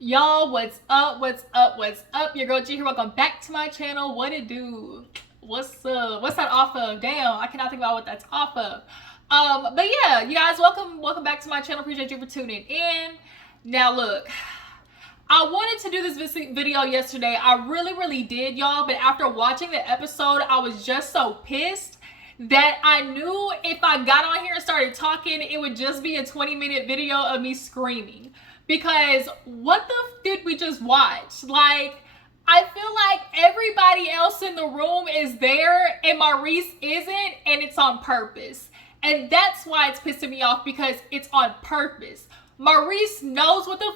Y'all, what's up? What's up? What's up? Your girl G here. Welcome back to my channel. What it do? What's up? What's that off of? Damn, I cannot think about what that's off of. But yeah, you guys, welcome back to my channel. Appreciate you for tuning in. Now look, I wanted to do this video yesterday. I really did, y'all. But after watching the episode, I was just so pissed that I knew if I got on here and started talking, it would just be a 20-minute video of me screaming. Because what the did we just watch? Like, I feel like everybody else in the room is there and Maurice isn't, and it's on purpose. And that's why it's pissing me off, because it's on purpose. Maurice knows what the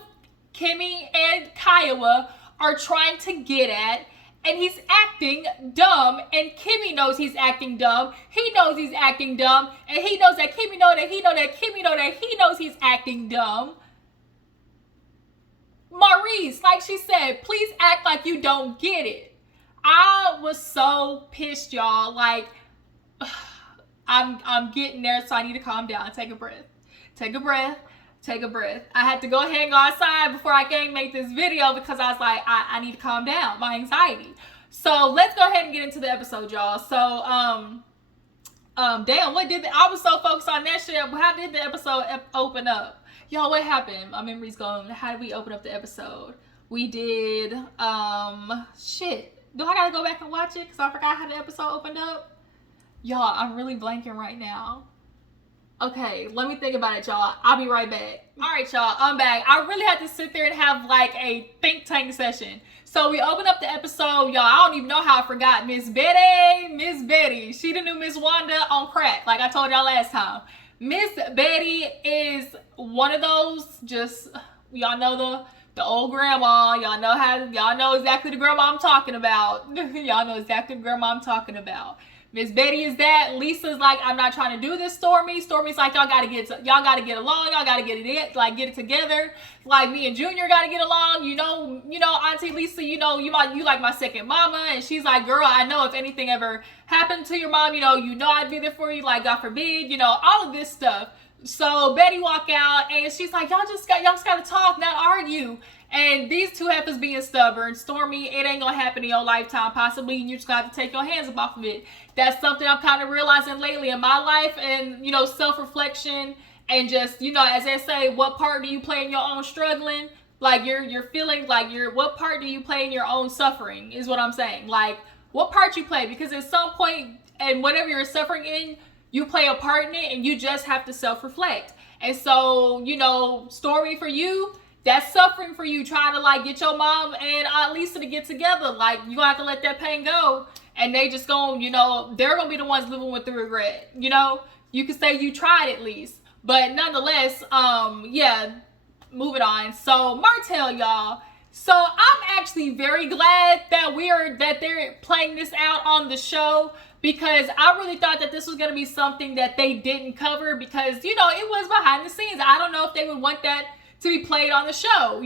Kimmi and Kiowa are trying to get at, and he's acting dumb, and Kimmi knows he's acting dumb. He knows he's acting dumb, and he knows that Kimmi knows that he knows that Kimmi knows that he knows he's acting dumb. Maurice, like she said, please act like you don't get it. I was so pissed, y'all. Like, I'm getting there, so I need to calm down. Take a breath. Take a breath. Take a breath. I had to go ahead and go outside before I came make this video, because I was like, I need to calm down my anxiety. So let's go ahead and get into the episode, y'all. So damn, I was so focused on that shit. How did the episode open up? Y'all, what happened? My memory's gone. How did we open up the episode? We did, shit. Do I gotta go back and watch it? Because I forgot how the episode opened up. Y'all, I'm really blanking right now. Okay, let me think about it, y'all. I'll be right back. All right, y'all, I'm back. I really had to sit there and have like a think tank session. So we opened up the episode, y'all. I don't even know how I forgot. Miss Betty. She the new Miss Wanda on crack, like I told y'all last time. Miss Betty is one of those, just, y'all know the old grandma. Y'all know exactly the grandma I'm talking about. Y'all know exactly the grandma I'm talking about. Miss Betty is that. Lisa's like, I'm not trying to do this, Stormi. Stormi's like, y'all gotta get along. Y'all gotta get it together. Like, me and Junior gotta get along. You know, Auntie Lisa, you like my second mama. And she's like, girl, I know if anything ever happened to your mom, you know I'd be there for you. Like, God forbid, all of this stuff. So Betty walk out and she's like, y'all just gotta talk, not argue. And these two heifers being stubborn. Stormi, it ain't gonna happen in your lifetime, possibly. You just got to take your hands up off of it. That's something I'm kind of realizing lately in my life, and self-reflection, and just as they say, what part do you play in your own struggling? Like, you're feeling like what part do you play in your own suffering is what I'm saying. Like, what part you play, because at some point, and whatever you're suffering in, you play a part in it, and you just have to self-reflect. And so, Stormi, for you, that's suffering for you, trying to like get your mom and Aunt Lisa to get together. Like, you gonna have to let that pain go, and they just gonna, they're gonna be the ones living with the regret. You could say you tried at least, but nonetheless, yeah, moving on. So Martell, y'all. So I'm actually very glad that they're playing this out on the show, because I really thought that this was gonna be something that they didn't cover, because it was behind the scenes. I don't know if they would want that to be played on the show,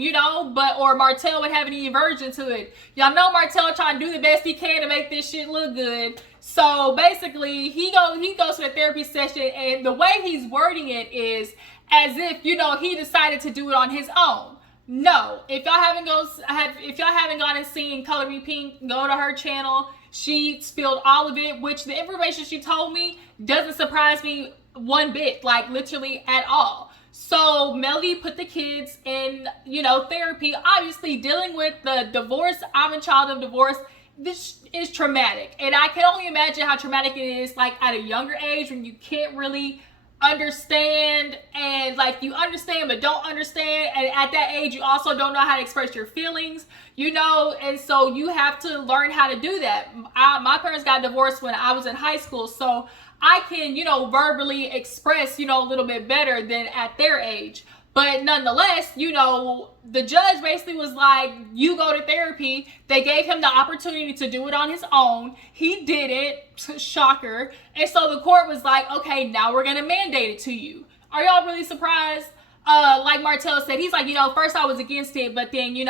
or Martell would have any aversion to it. Y'all know Martell trying to do the best he can to make this shit look good. So basically, he goes to the therapy session, and the way he's wording it is as if, he decided to do it on his own. No, if y'all haven't gone and seen Color Me Pink, go to her channel. She spilled all of it, which the information she told me doesn't surprise me one bit, like literally at all. So Melody put the kids in, therapy, obviously dealing with the divorce. I'm a child of divorce. This is traumatic. And I can only imagine how traumatic it is, like, at a younger age, when you can't really understand, and like, you understand but don't understand. And at that age, you also don't know how to express your feelings, and so you have to learn how to do that. My parents got divorced when I was in high school, so I can, verbally express, a little bit better than at their age. But nonetheless, the judge basically was like, you go to therapy. They gave him the opportunity to do it on his own. He did it. Shocker. And so the court was like, okay, now we're going to mandate it to you. Are y'all really surprised? Like Martell said, he's like, first I was against it, but then, because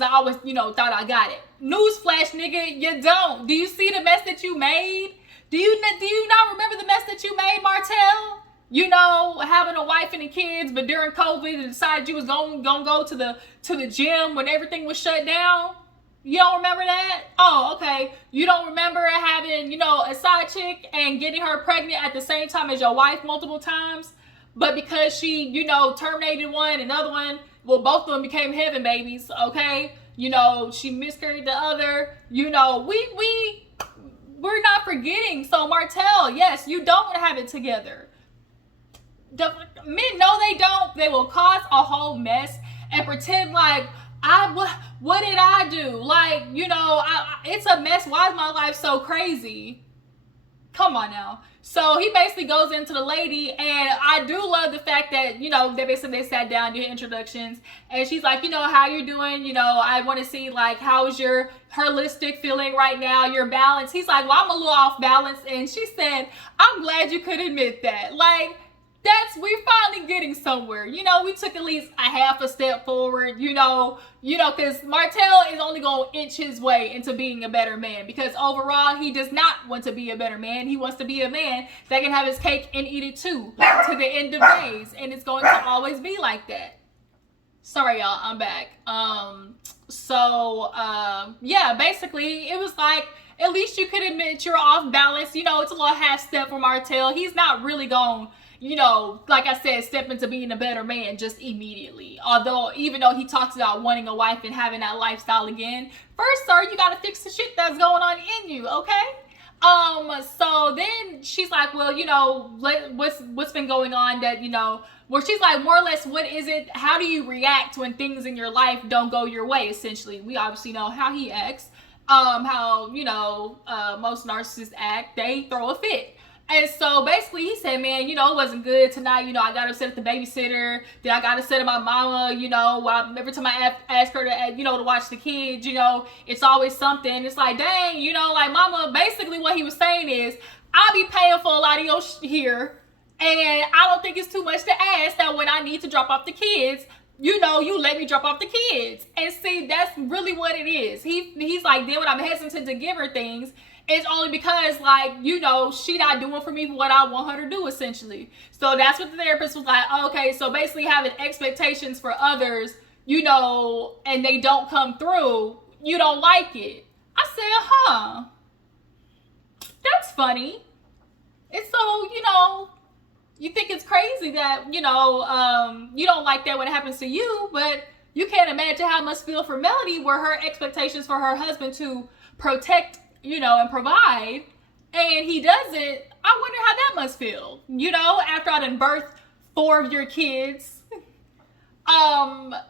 I always, thought I got it. Newsflash, nigga, you don't. Do you see the mess that you made? Do you not remember the mess that you made, Martell? you know, having a wife and the kids, but during COVID, you decided you was gonna go to the gym when everything was shut down. You don't remember that? Oh, okay. You don't remember having, you know, a side chick and getting her pregnant at the same time as your wife multiple times? But because she, you know, terminated one, another one, well, both of them became heaven babies, okay? You know, she miscarried the other. You know, we're not forgetting. So, Martell, yes, you don't have it together. The men, no, they don't. They will cause a whole mess and pretend like, what did I do? Like, you know, it's a mess. Why is my life so crazy? Come on now. So he basically goes into the lady, and I do love the fact that, you know, they sat down, did introductions, and she's like, you know, how you're doing? You know, I want to see, like, how's your holistic feeling right now, your balance? He's like, well, I'm a little off balance, and she said, I'm glad you could admit that. Like, we're finally getting somewhere. You know, we took at least a half a step forward, you know, because Martell is only going to inch his way into being a better man, because overall, he does not want to be a better man. He wants to be a man that can have his cake and eat it too, to the end of days. And it's going to always be like that. Sorry, y'all, I'm back. Yeah, basically, it was like, at least you could admit you're off balance. You know, it's a little half step for Martell. He's not really going, you know, like I said, step into being a better man just immediately. Although, even though he talks about wanting a wife and having that lifestyle again, first, sir, you got to fix the shit that's going on in you, okay? So then she's like, well, you know, what's been going on that, you know, where she's like, more or less, what is it? How do you react when things in your life don't go your way, essentially? We obviously know how he acts, how, you know, most narcissists act. They throw a fit. And so basically he said, man, you know, it wasn't good tonight. You know, I got upset at the babysitter. Then I got upset at my mama, you know, every time I ask her to, you know, to watch the kids, you know, it's always something. It's like, dang, you know, like mama, basically what he was saying is, I'll be paying for a lot of your here. And I don't think it's too much to ask that when I need to drop off the kids, you know, you let me drop off the kids. And see, that's really what it is. He's like, then when I'm hesitant to give her things, it's only because, like, you know, she not doing for me what I want her to do, essentially. So that's what the therapist was like, okay, so basically having expectations for others, you know, and they don't come through, you don't like it. I said, huh, that's funny. And so, you know, you think it's crazy that, you know, you don't like that when it happens to you, but you can't imagine how it must feel for Melody, where her expectations for her husband to protect, you know, and provide, and he doesn't. I wonder how that must feel, you know, after I done birthed 4 of your kids. Nonetheless,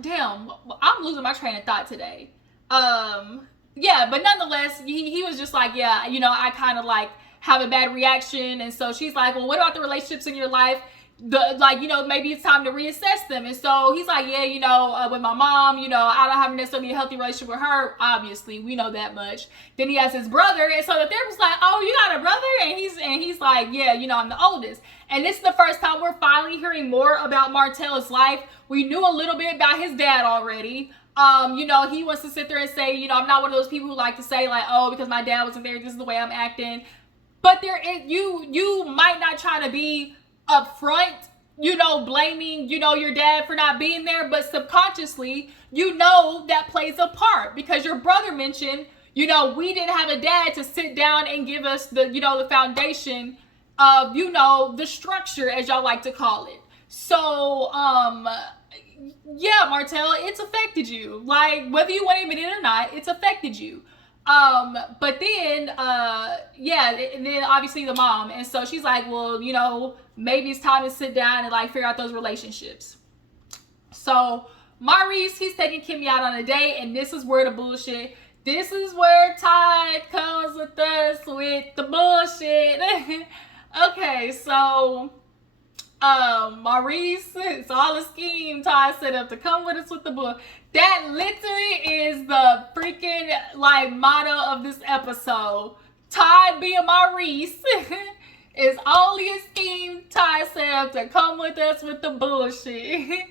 damn, I'm losing my train of thought today. But nonetheless, he was just like, yeah, you know, I kind of like have a bad reaction. And so she's like, well, what about the relationships in your life? Like, you know, maybe it's time to reassess them. And so he's like, yeah, you know, with my mom, you know, I don't have necessarily a healthy relationship with her. Obviously, we know that much. Then he has his brother. And so the therapist's like, oh, you got a brother? And he's like, yeah, you know, I'm the oldest. And this is the first time we're finally hearing more about Martell's life. We knew a little bit about his dad already. You know, he wants to sit there and say, you know, I'm not one of those people who like to say, like, oh, because my dad wasn't there, this is the way I'm acting. But you might not try to be upfront, you know, blaming, you know, your dad for not being there, but subconsciously, you know, that plays a part, because your brother mentioned, you know, we didn't have a dad to sit down and give us the, you know, the foundation of, you know, the structure, as y'all like to call it. So, yeah, Martell, it's affected you. Like, whether you want to admit it or not, it's affected you. But then, and then obviously the mom. And so she's like, well, you know, maybe it's time to sit down and like figure out those relationships. So Maurice, he's taking Kimmi out on a date, and this is where the bullshit, this is where Todd comes with us with the bullshit. Okay, so Maurice, it's all a scheme Todd set up to come with us with the bull. That literally is the freaking like motto of this episode. Todd being Maurice is only a scheme Todd set up to come with us with the bullshit.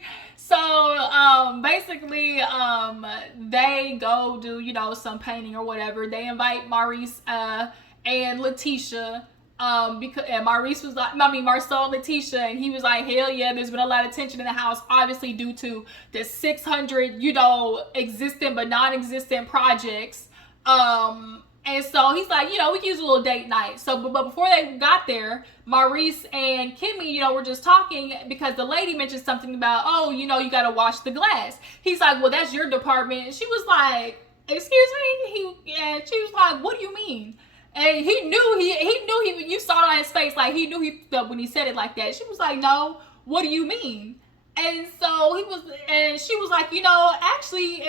So basically they go do, you know, some painting or whatever. They invite Maurice and Letitia, because and Maurice was like, I mean Marcel and Letitia, and he was like, hell yeah, there's been a lot of tension in the house, obviously due to the 600, you know, existent but non-existent projects. And so he's like, you know, we can use a little date night. So, but before they got there, Maurice and Kimmi, you know, were just talking because the lady mentioned something about, oh, you know, you got to wash the glass. He's like, well, that's your department. And she was like, excuse me? And she was like, what do you mean? And he knew you saw it on his face, like he knew when he said it like that. She was like, no, what do you mean? And so she was like, you know, actually,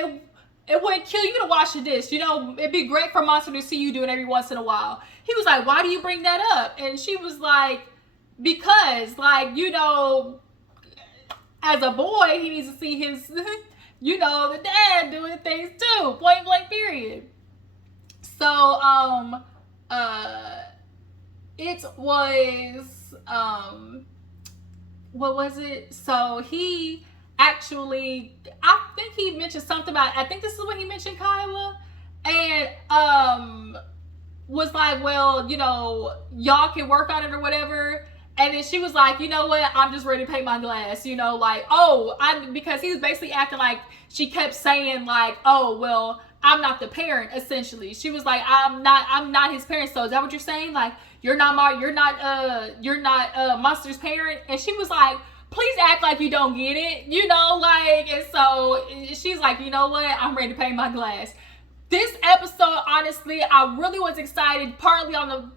it wouldn't kill you to wash the dish. You know, it'd be great for Monster to see you do it every once in a while. He was like, why do you bring that up? And she was like, because, like, you know, as a boy, he needs to see his, you know, the dad doing things too. Point blank, period. So, it was, what was it? So he actually, I think he mentioned something about, I think this is when he mentioned Kiowa, and was like, well, you know, y'all can work on it or whatever. And then she was like, you know what, I'm just ready to pay my glass, you know, like, oh, because he was basically acting like, she kept saying like, oh, well, I'm not the parent, essentially. She was like, I'm not his parent. So is that what you're saying? Like, you're not Monster's parent? And she was like, please act like you don't get it, you know, like, and so she's like, you know what, I'm ready to pay my glass. This episode, honestly, I really was excited, partly on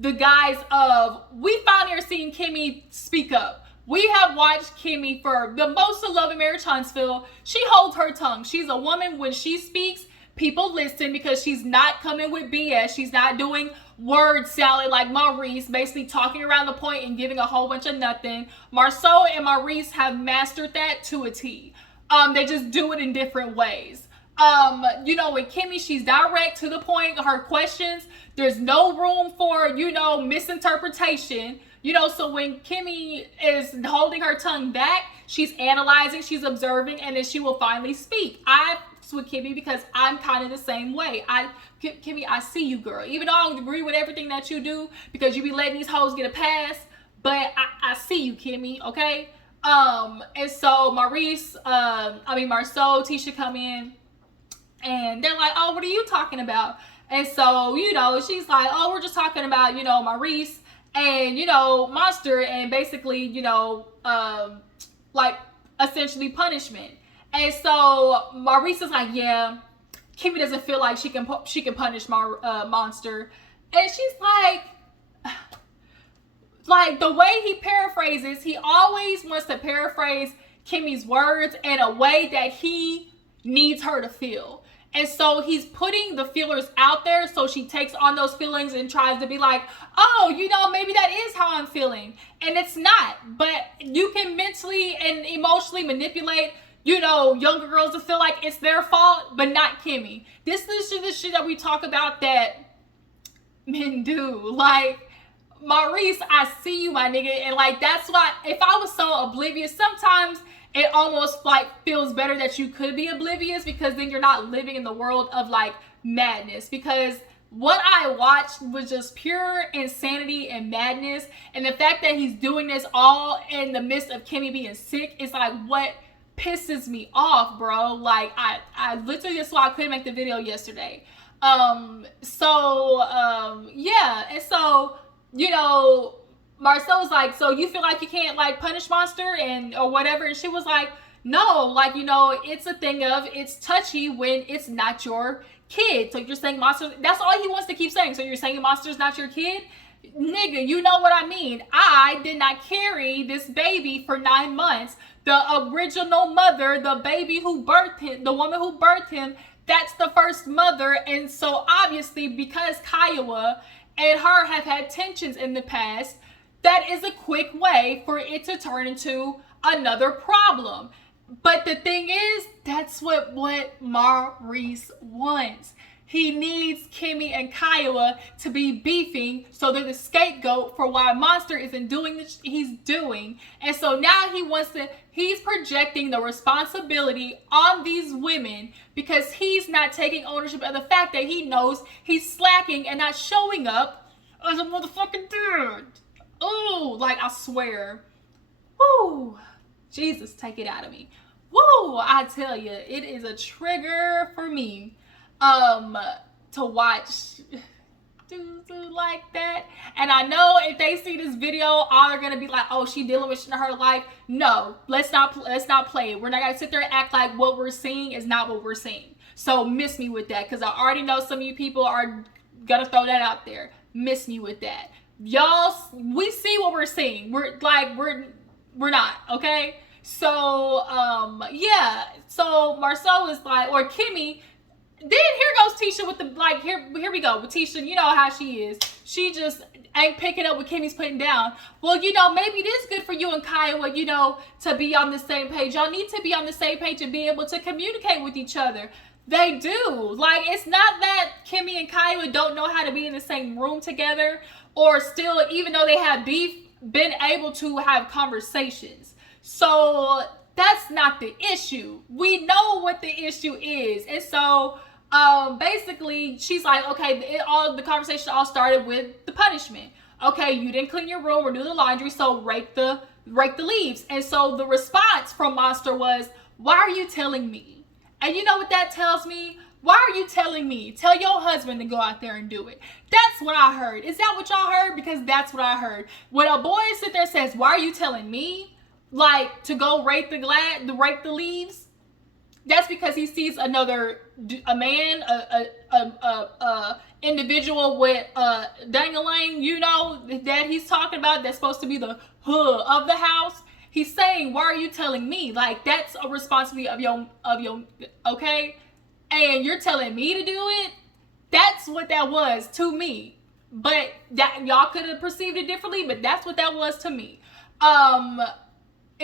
the guise of, we finally are seeing Kimmi speak up. We have watched Kimmi for the most of Love and Marriage Huntsville. She holds her tongue. She's a woman. When she speaks, people listen because she's not coming with BS. She's not doing word salad like Maurice, basically talking around the point and giving a whole bunch of nothing. Marceau and Maurice have mastered that to a T. They just do it in different ways. You know, with Kimmi, she's direct to the point. Her questions, there's no room for, you know, misinterpretation. You know, so when Kimmi is holding her tongue back, she's analyzing, she's observing, and then she will finally speak. I with Kimmi because I'm kind of the same way. Kimmi, I see you, girl. Even though I don't agree with everything that you do because you be letting these hoes get a pass, but I see you, Kimmi, okay? And so Marceau, Tisha come in, and they're like, oh, what are you talking about? And so, you know, she's like, oh, we're just talking about, you know, Maurice and, you know, Monster, and basically, you know, like, essentially punishment. And so Maurice is like, yeah, Kimmi doesn't feel like she can punish Monster. And she's like the way he paraphrases, he always wants to paraphrase Kimmi's words in a way that he needs her to feel. And so he's putting the feelers out there so she takes on those feelings and tries to be like, oh, you know, maybe that is how I'm feeling. And it's not. But you can mentally and emotionally manipulate, you know, younger girls to feel like it's their fault, but not Kimmi. This is the shit that we talk about that men do. Like, Maurice, I see you, my nigga. And like, that's why, if I was so oblivious, sometimes it almost like feels better that you could be oblivious, because then you're not living in the world of like madness. Because what I watched was just pure insanity and madness. And the fact that he's doing this all in the midst of Kimmi being sick is like what pisses me off, bro. Like, I literally, that's why I couldn't make the video yesterday. Yeah. And so, you know, Marcel's like, so you feel like you can't like punish Monster and or whatever? And she was like, no, like, you know, it's a thing of, it's touchy when it's not your kid. So you're saying Monster, that's all he wants to keep saying. So you're saying Monster's not your kid? Nigga, you know what I mean. I did not carry this baby for 9 months. The original mother, the baby who birthed him, the woman who birthed him, that's the first mother. And so obviously, because Kiowa and her have had tensions in the past, that is a quick way for it to turn into another problem. But the thing is, that's what Maurice wants. he needs Kimmi and Kiowa to be beefing, so they're the scapegoat for why Monster isn't doing what he's doing. And so now he's projecting the responsibility on these women because he's not taking ownership of the fact that he knows he's slacking and not showing up as a motherfucking dude. Ooh, like, I swear. Woo. Jesus, take it out of me. Woo, I tell you, it is a trigger for me to watch dudes like that. And I know if they see this video, all they're gonna be like, oh, she dealing with shit in her life. No, let's not play it. We're not gonna sit there and act like what we're seeing is not what we're seeing. So miss me with that, because I already know some of you people are gonna throw that out there. Miss me with that. Y'all, we see what we're seeing. We're not, okay? So, yeah. So Marcel is like, or Kimmi. Then here goes Tisha with the, like, here we go with Tisha. You know how she is. She just ain't picking up what Kimmy's putting down. Well, you know, maybe it is good for you and Kiowa, you know, to be on the same page. Y'all need to be on the same page and be able to communicate with each other. They do. Like, it's not that Kimmi and Kiowa don't know how to be in the same room together, or still, even though they have beef, been able to have conversations. So that's not the issue. We know what the issue is. And so basically she's like, okay, the conversation all started with the punishment. Okay, you didn't clean your room or do the laundry, so rake the leaves. And so the response from Monster was, why are you telling me? And you know what that tells me? Why are you telling me? Tell your husband to go out there and do it. That's what I heard. Is that what y'all heard? Because that's what I heard. When a boy sit there and says, why are you telling me? Like, to go rake the leaves? That's because he sees a man, a individual with dangling, you know, that he's talking about, that's supposed to be the hood of the house. He's saying, why are you telling me? Like, that's a responsibility of your, okay? And you're telling me to do it? That's what that was to me. But that y'all could have perceived it differently, but that's what that was to me.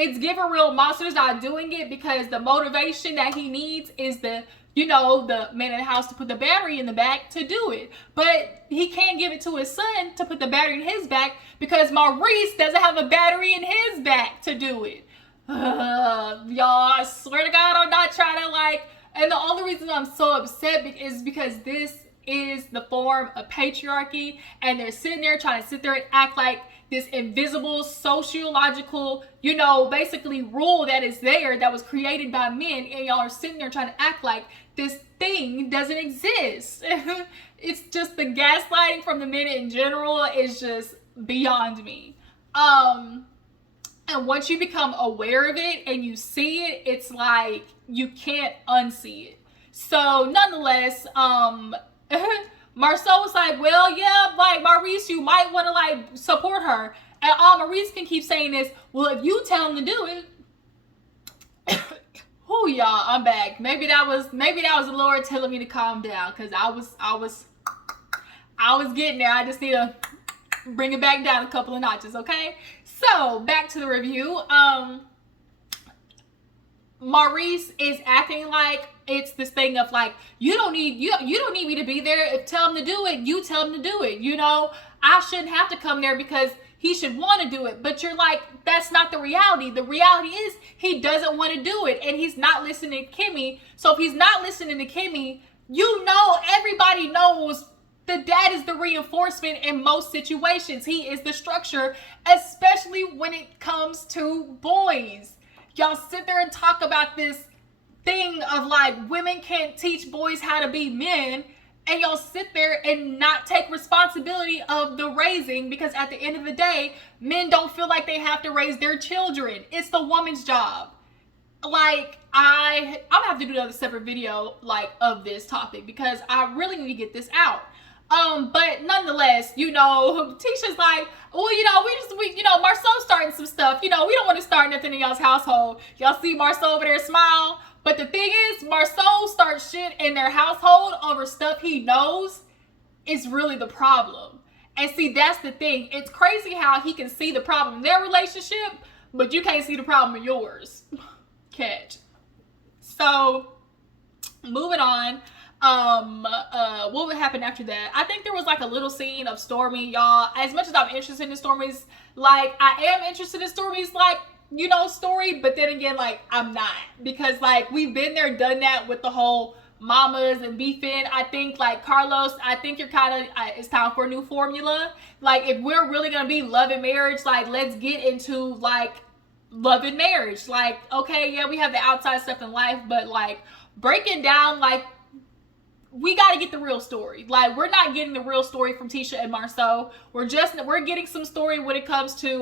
It's giving real. Monster's not doing it because the motivation that he needs is the man in the house to put the battery in the back to do it. But he can't give it to his son to put the battery in his back because Maurice doesn't have a battery in his back to do it. Y'all, I swear to God, I'm not trying to like, and the only reason I'm so upset is because this is the form of patriarchy, and they're sitting there trying to sit there and act like this invisible sociological, basically rule that is there that was created by men, and y'all are sitting there trying to act like this thing doesn't exist. It's just the gaslighting from the men in general is just beyond me. And once you become aware of it and you see it, it's like you can't unsee it. So nonetheless, Marcel was like, well, yeah, like, Maurice, you might want to, like, support her. And all Maurice can keep saying is, well, if you tell him to do it. Whoo, y'all, I'm back. Maybe that was the Lord telling me to calm down, because I was getting there. I just need to bring it back down a couple of notches, okay? So, back to the review. Maurice is acting like it's this thing of like, you don't need me to be there. If tell him to do it, you tell him to do it. I shouldn't have to come there because he should want to do it. But you're like, that's not the reality. The reality is he doesn't want to do it, and he's not listening to Kimmi. So if he's not listening to Kimmi, everybody knows the dad is the reinforcement in most situations. He is the structure, especially when it comes to boys. Y'all sit there and talk about this thing of like women can't teach boys how to be men, and y'all sit there and not take responsibility of the raising, because at the end of the day, men don't feel like they have to raise their children. It's the woman's job. Like, I'm gonna have to do another separate video like of this topic because I really need to get this out. But nonetheless, Tisha's like, well, Marcel's starting some stuff. We don't want to start nothing in y'all's household. Y'all see Marcel over there smile. But the thing is, Marcel starts shit in their household over stuff he knows is really the problem. And see, that's the thing. It's crazy how he can see the problem in their relationship, but you can't see the problem in yours. Catch. So, moving on. What would happen after that? I think there was like a little scene of Stormi, y'all. As much as I'm interested in Stormi's, like, I am interested in Stormi's, like, you know, story, but then again, like, I'm not, because like we've been there, done that with the whole mamas and beefing. I think, like, Carlos, I think you're kind of, it's time for a new formula. Like, if we're really gonna be love and marriage, like, let's get into like love and marriage. Like, okay, yeah, we have the outside stuff in life, but like breaking down, like, we got to get the real story. Like, we're not getting the real story from Tisha and Marceau. We're getting some story when it comes to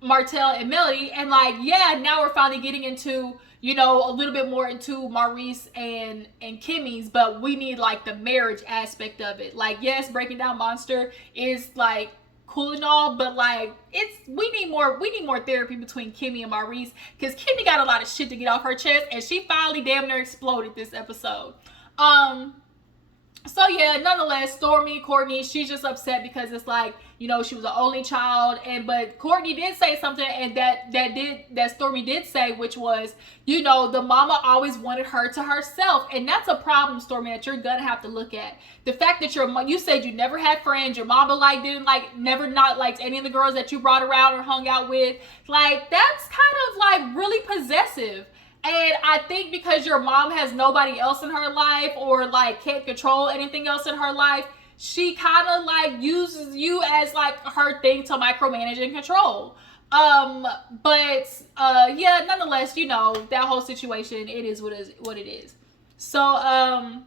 Martell and Melody. And like, yeah, now we're finally getting into, you know, a little bit more into Maurice and Kimmi's, but we need like the marriage aspect of it. Like, yes, breaking down Monster is like cool and all, but like, we need more therapy between Kimmi and Maurice, because Kimmi got a lot of shit to get off her chest, and she finally damn near exploded this episode. So yeah, nonetheless, Stormi, Courtney, she's just upset because it's like, you know, she was the only child, but Courtney did say something, and that Stormi did say, which was, you know, the mama always wanted her to herself, and that's a problem, Stormi, that you're gonna have to look at. The fact that you said you never had friends, your mama never not liked any of the girls that you brought around or hung out with, like, that's kind of like really possessive. And I think because your mom has nobody else in her life, or like can't control anything else in her life, she kind of like uses you as like her thing to micromanage and control. Yeah, nonetheless, you know, that whole situation, it is what it is. So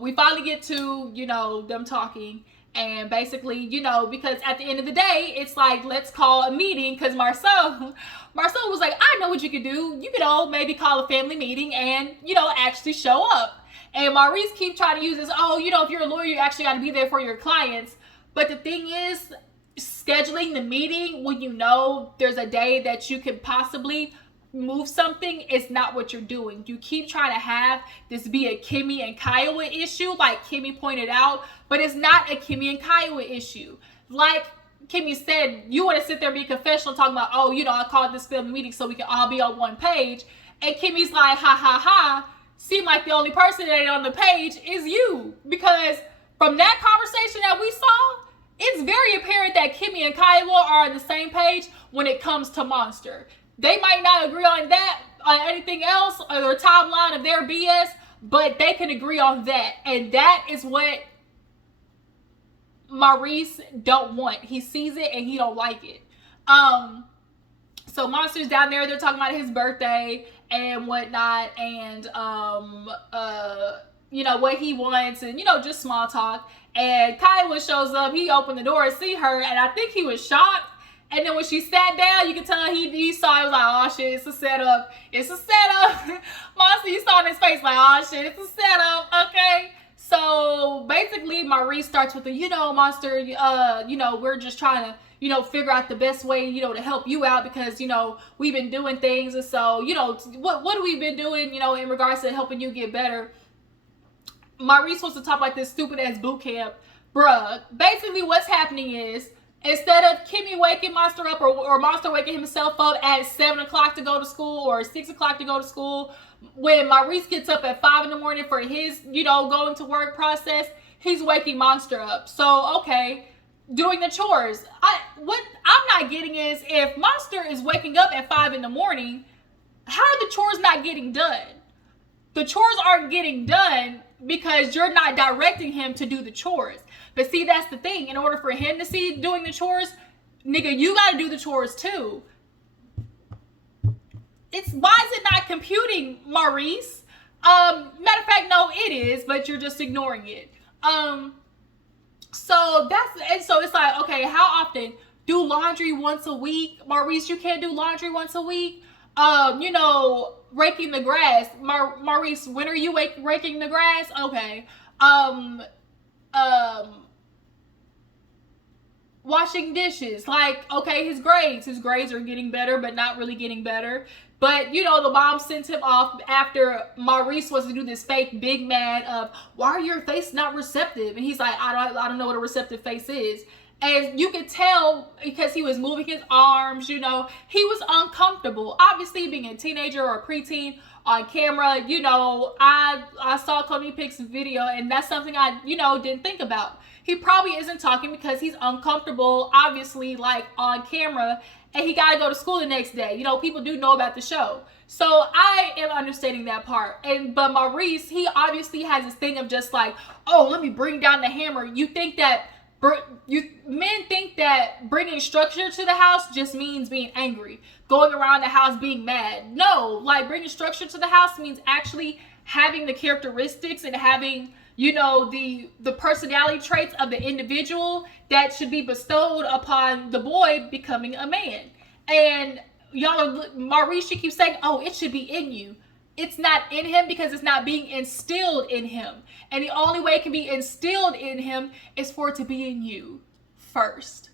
we finally get to, you know, them talking. And basically, you know, because at the end of the day, it's like, let's call a meeting, because Marceau was like, I know what you could do. You could all maybe call a family meeting and, you know, actually show up. And Maurice keeps trying to use this, oh, you know, if you're a lawyer, you actually got to be there for your clients. But the thing is, scheduling the meeting when you know there's a day that you could possibly move something is not what you're doing. You keep trying to have this be a Kimmi and Kiowa issue, like Kimmi pointed out, but it's not a Kimmi and Kiowa issue. Like Kimmi said, you want to sit there and be confessional talking about, oh, you know, I called this family meeting so we can all be on one page. And Kimmy's like, ha ha ha, seem like the only person that ain't on the page is you. Because from that conversation that we saw, it's very apparent that Kimmi and Kiowa are on the same page when it comes to Monster. They might not agree on that, on anything else, or their timeline of their BS, but they can agree on that. And that is what Maurice don't want. He sees it and he don't like it. So Monster's down there, they're talking about his birthday and whatnot, and you know, what he wants, and, you know, just small talk. And Kiowa shows up, he opened the door and see her, and I think he was shocked. And then when she sat down, you can tell he saw, he was like, oh shit, it's a setup. It's a setup. Monster, you saw in his face like, oh shit, it's a setup, okay? So basically, Maurice starts with the, you know, Monster, you know, we're just trying to, you know, figure out the best way, you know, to help you out, because, you know, we've been doing things, and so, you know, what have we been doing, you know, in regards to helping you get better? Maurice wants to talk like this stupid ass boot camp. Bruh, basically what's happening is, instead of Kimmi waking Monster up, or Monster waking himself up at 7 o'clock to go to school, or 6 o'clock to go to school, when Maurice gets up at 5 in the morning for his, you know, going to work process, he's waking Monster up. So, okay, doing the chores. What I'm not getting is, if Monster is waking up at 5 in the morning, how are the chores not getting done? The chores aren't getting done because you're not directing him to do the chores. But see, that's the thing. In order for him to see doing the chores, nigga, you gotta do the chores too. Why is it not computing, Maurice? Matter of fact, no, it is, but you're just ignoring it. So it's like, okay, how often? Do laundry once a week? Maurice, you can't do laundry once a week? You know, raking the grass. Maurice, when are you raking the grass? Okay. Washing dishes. Like, okay, his grades are getting better, but not really getting better. But, you know, the mom sent him off after Maurice was to do this fake big man of, why are your face not receptive? And he's like, I don't know what a receptive face is. And you could tell because he was moving his arms, you know, he was uncomfortable. Obviously, being a teenager or a preteen on camera, you know, I saw Cody Pick's video, and that's something I, you know, didn't think about. He probably isn't talking because he's uncomfortable, obviously, like on camera, and he got to go to school the next day. You know, people do know about the show. So I am understanding that part. But Maurice, he obviously has this thing of just like, oh, let me bring down the hammer. You think that men think that bringing structure to the house just means being angry, going around the house being mad. No, like bringing structure to the house means actually having the characteristics and having, you know, the personality traits of the individual that should be bestowed upon the boy becoming a man. And Maurice, she keeps saying, oh, it should be in you. It's not in him because it's not being instilled in him. And the only way it can be instilled in him is for it to be in you first.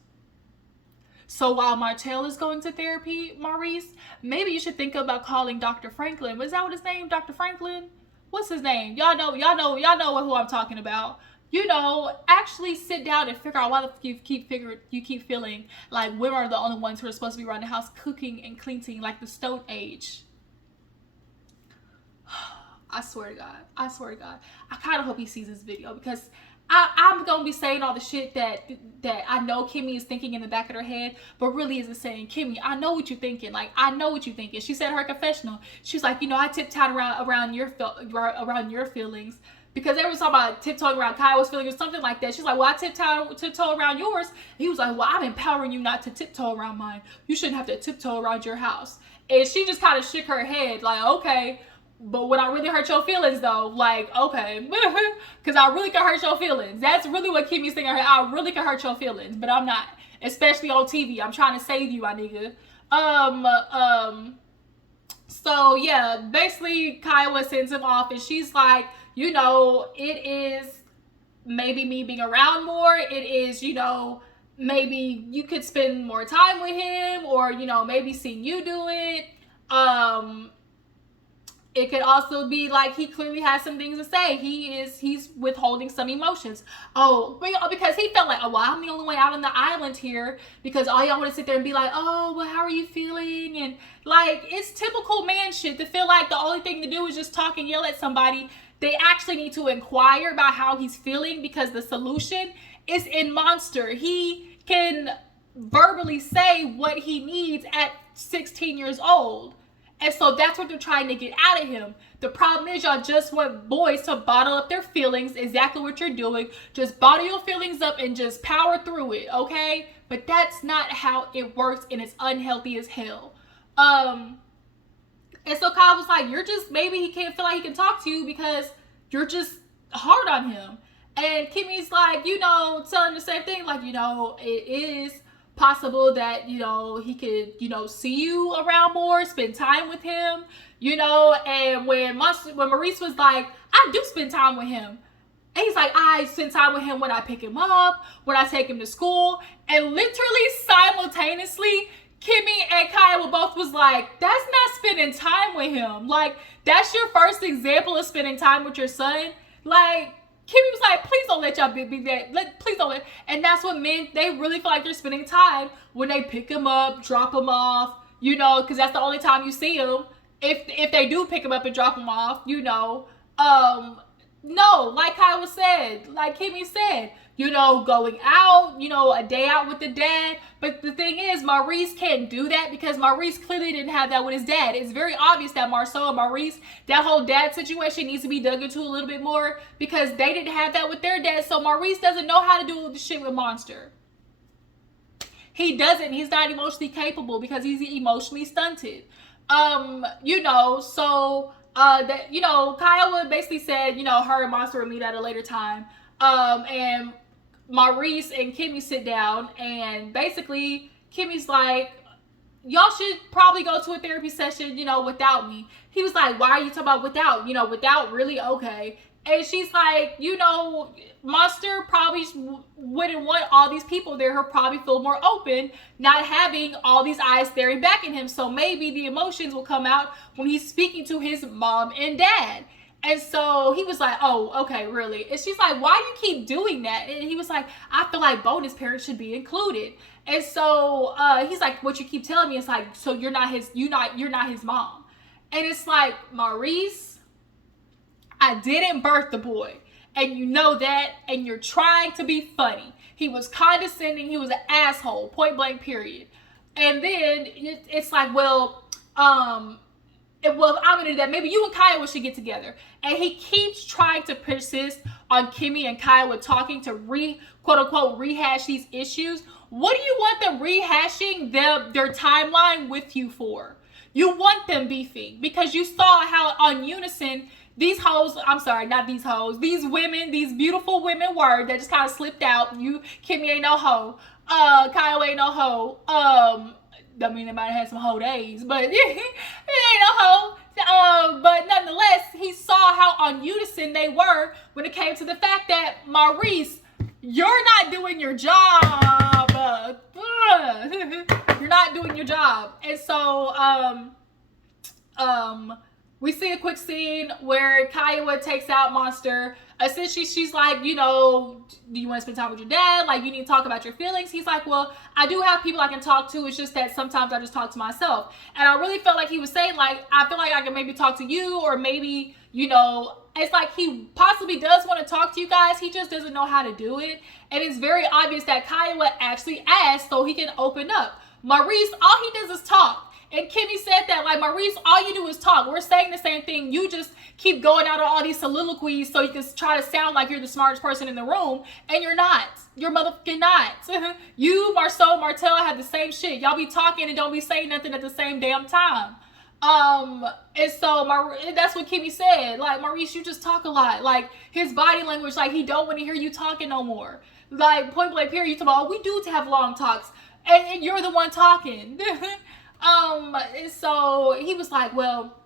So while Martell is going to therapy, Maurice, maybe you should think about calling Dr. Franklin. Was that what his name? Dr. Franklin? What's his name? Y'all know who I'm talking about. You know, actually sit down and figure out why you keep feeling like women are the only ones who are supposed to be around the house cooking and cleaning like the Stone Age. I swear to God. I kind of hope he sees this video because I'm going to be saying all the shit that I know Kimmi is thinking in the back of her head, but really isn't saying. Kimmi, I know what you're thinking. Like, I know what you're thinking. She said in her confessional, she was like, you know, I tiptoed around your feelings because they were talking about tiptoeing around Kiowa's feelings or something like that. She's like, well, I tiptoe around yours. And he was like, well, I'm empowering you not to tiptoe around mine. You shouldn't have to tiptoe around your house. And she just kind of shook her head like, okay. But when I really hurt your feelings, though, like, okay, because I really can hurt your feelings. That's really what Kimmi's saying. I really can hurt your feelings, but I'm not, especially on TV. I'm trying to save you, my nigga. So yeah, basically, Kiowa sends him off, and she's like, you know, it is maybe me being around more. It is, you know, maybe you could spend more time with him, or you know, maybe seeing you do it. It could also be like he clearly has some things to say. He's withholding some emotions. Oh, because he felt like, oh, well, I'm the only one out on the island here because all y'all want to sit there and be like, oh, well, how are you feeling? And like, it's typical man shit to feel like the only thing to do is just talk and yell at somebody. They actually need to inquire about how he's feeling because the solution is in Monster. He can verbally say what he needs at 16 years old. And so that's what they're trying to get out of him. The problem is y'all just want boys to bottle up their feelings, exactly what you're doing. Just bottle your feelings up and just power through it, okay? But that's not how it works, and it's unhealthy as hell. And so Kyle was like, maybe he can't feel like he can talk to you because you're just hard on him. And Kimmi's like, you know, telling the same thing, like, you know, it is possible that, you know, he could, you know, see you around more, spend time with him, you know. And when Maurice was like, I do spend time with him, and he's like, I spend time with him when I pick him up, when I take him to school. And literally simultaneously, Kimmi and Kyle both was like, that's not spending time with him. Like, that's your first example of spending time with your son. Like, Kimmi was like, please don't let y'all be that. Please don't let. And that's what men, they really feel like they're spending time when they pick him up, drop him off, you know, because that's the only time you see him. If they do pick him up and drop him off, you know, no, like Kyle said, like Kimmi said, you know, going out, you know, a day out with the dad. But the thing is, Maurice can't do that because Maurice clearly didn't have that with his dad. It's very obvious that Marceau and Maurice, that whole dad situation needs to be dug into a little bit more because they didn't have that with their dad. So Maurice doesn't know how to do the shit with Monster. He doesn't. He's not emotionally capable because he's emotionally stunted. You know, so that, you know, Kyle basically said, you know, her and Monster would meet at a later time. And Maurice and Kimmi sit down, and basically Kimmy's like, y'all should probably go to a therapy session, you know, without me. He was like, why are you talking about without? You know, without, really? Okay. And she's like, you know, Monster probably wouldn't want all these people there. He'll probably feel more open not having all these eyes staring back at him. So maybe the emotions will come out when he's speaking to his mom and dad. And so he was like, oh, okay, really? And she's like, why do you keep doing that? And he was like, I feel like bonus parents should be included. And so he's like, what you keep telling me is like, so you're not his mom. And it's like, Maurice, I didn't birth the boy. And you know that, and you're trying to be funny. He was condescending. He was an asshole, point blank, period. And then it's like, well, I'm going to do that. Maybe you and Kiowa should get together. And he keeps trying to persist on Kimmi and Kiowa talking to quote unquote rehash these issues. What do you want them rehashing their timeline with you for? You want them beefing because you saw how on Unison these hoes, I'm sorry, not these hoes, these women, these beautiful women were that just kind of slipped out. Kimmi ain't no hoe. Kiowa ain't no hoe. I mean, they might have had some hoe days, but it ain't no hoe. But nonetheless, he saw how on Unison they were when it came to the fact that Maurice, you're not doing your job. You're not doing your job. And so, we see a quick scene where Kiowa takes out Monster. Essentially, she's like, you know, do you want to spend time with your dad? Like, you need to talk about your feelings. He's like, well, I do have people I can talk to. It's just that sometimes I just talk to myself. And I really felt like he was saying, like, I feel like I can maybe talk to you, or maybe, you know, it's like he possibly does want to talk to you guys. He just doesn't know how to do it. And it's very obvious that Kiowa actually asked so he can open up. Maurice, all he does is talk. And Kimmi said that, like, Maurice, all you do is talk. We're saying the same thing. You just keep going out on all these soliloquies so you can try to sound like you're the smartest person in the room. And you're not. You're motherfucking not. You, Martell have the same shit. Y'all be talking and don't be saying nothing at the same damn time. And so that's what Kimmi said. Like, Maurice, you just talk a lot. Like, his body language, like, he don't want to hear you talking no more. Like, point blank period. You talk about, we do have long talks. And you're the one talking. So he was like, well,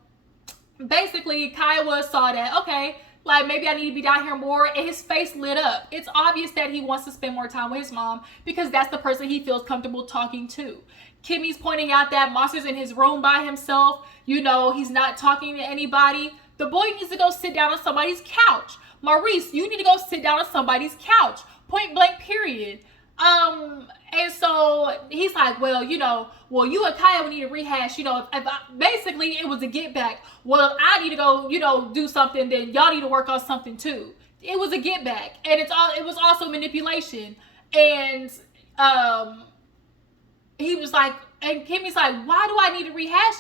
basically Kiowa saw that, okay, like maybe I need to be down here more, and his face lit up. It's obvious that he wants to spend more time with his mom because that's the person he feels comfortable talking to. Kimmy's pointing out that Monster's in his room by himself. You know, he's not talking to anybody. The boy needs to go sit down on somebody's couch. Maurice, you need to go sit down on somebody's couch. Point blank period. And so he's like, well, you know, you and Kiowa need to rehash, you know, basically it was a get back. Well, if I need to go, you know, do something, then y'all need to work on something too. It was a get back, and it was also manipulation. And, he was like, and Kimmy's like, why do I need to rehash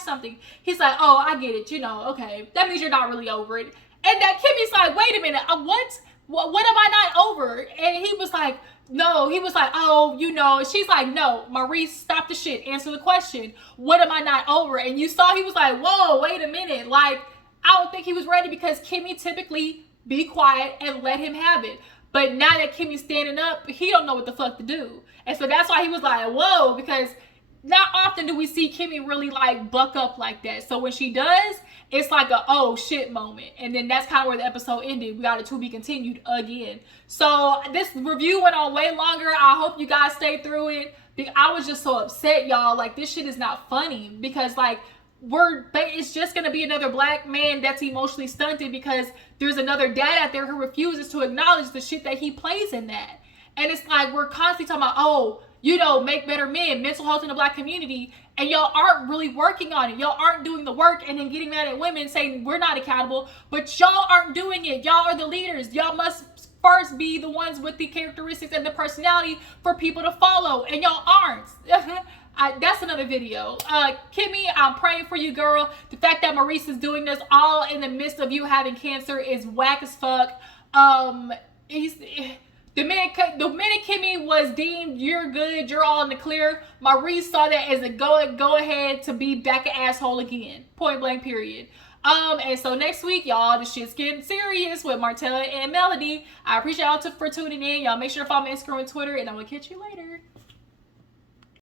something? He's like, oh, I get it. You know, okay. That means you're not really over it. And that Kimmy's like, wait a minute. What am I not over? And he was like, no. He was like, oh, you know. And she's like, no, Maurice, stop the shit. Answer the question. What am I not over? And you saw he was like, whoa, wait a minute. Like, I don't think he was ready because Kimmi typically be quiet and let him have it. But now that Kimmy's standing up, he don't know what the fuck to do. And so that's why he was like, whoa, because not often do we see Kimmi really like buck up like that. So when she does, it's like a oh shit moment. And then that's kind of where the episode ended. We got a to be continued again. So this review went on way longer. I hope you guys stayed through it. I was just so upset, y'all. Like, this shit is not funny because like it's just gonna be another black man that's emotionally stunted because there's another dad out there who refuses to acknowledge the shit that he plays in that. And it's like we're constantly talking about, oh, you know, make better men, mental health in the black community, and y'all aren't really working on it. Y'all aren't doing the work and then getting mad at women saying we're not accountable, but y'all aren't doing it. Y'all are the leaders. Y'all must first be the ones with the characteristics and the personality for people to follow, and y'all aren't. That's another video. Kimmi, I'm praying for you, girl. The fact that Maurice is doing this all in the midst of you having cancer is whack as fuck. The minute Kimmi was deemed you're good, you're all in the clear, Maurice saw that as a go ahead to be back an asshole again. Point blank period. And so next week, y'all, the shit's getting serious with Martell and Melody. I appreciate y'all for tuning in. Y'all make sure to follow me on Instagram and Twitter, and I'm gonna catch you later.